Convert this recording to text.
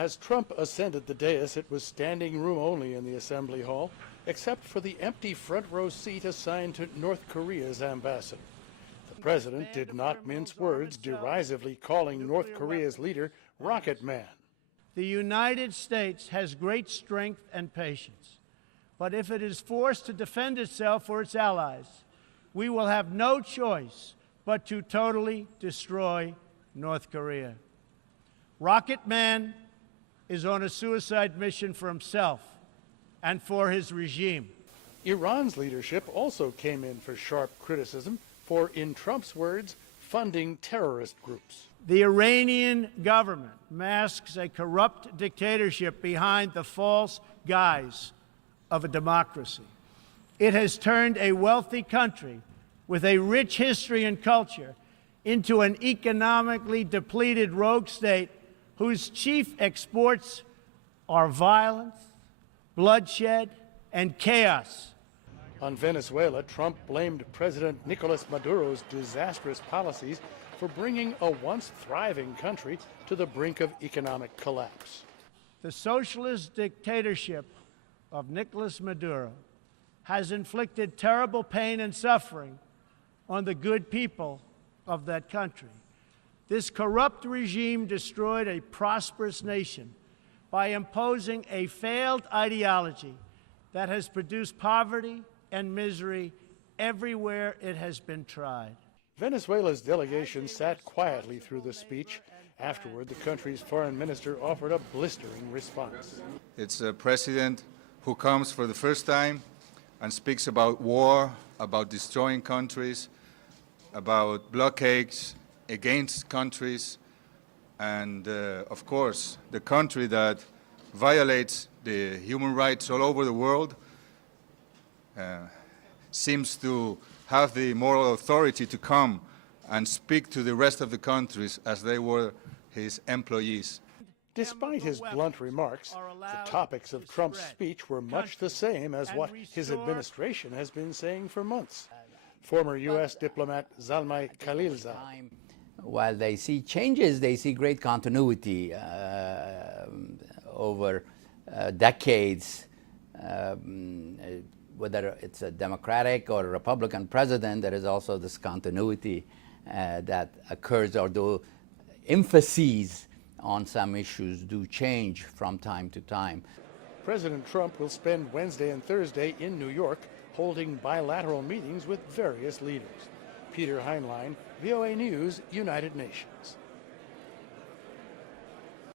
As Trump ascended the dais, it was standing room only in the Assembly Hall, except for the empty front row seat assigned to North Korea's ambassador. The president did not mince words, derisively calling North Korea's leader Rocket Man. The United States has great strength and patience, but if it is forced to defend itself or its allies, we will have no choice but to totally destroy North Korea. Rocket Man is on a suicide mission for himself and for his regime. Iran's leadership also came in for sharp criticism for, in Trump's words, funding terrorist groups. The Iranian government masks a corrupt dictatorship behind the false guise of a democracy. It has turned a wealthy country with a rich history and culture into an economically depleted rogue state whose chief exports are violence, bloodshed, and chaos. On Venezuela, Trump blamed President Nicolas Maduro's disastrous policies for bringing a once thriving country to the brink of economic collapse. The socialist dictatorship of Nicolas Maduro has inflicted terrible pain and suffering on the good people of that country. This corrupt regime destroyed a prosperous nation by imposing a failed ideology that has produced poverty and misery everywhere it has been tried. Venezuela's delegation sat quietly through the speech. Afterward, the country's foreign minister offered a blistering response. It's a president who comes for the first time and speaks about war, about destroying countries, about blockades against countries, and of course, the country that violates the human rights all over the world seems to have the moral authority to come and speak to the rest of the countries as they were his employees. Despite his blunt remarks, the topics of Trump's speech were much the same as what his administration has been saying for months. Former U.S. diplomat Zalmay Khalilzad. While they see changes, they see great continuity over decades. Whether it's a Democratic or a Republican president, there is also this continuity that occurs, although emphases on some issues do change from time to time. President Trump will spend Wednesday and Thursday in New York holding bilateral meetings with various leaders. Peter Heinlein, VOA News, United Nations.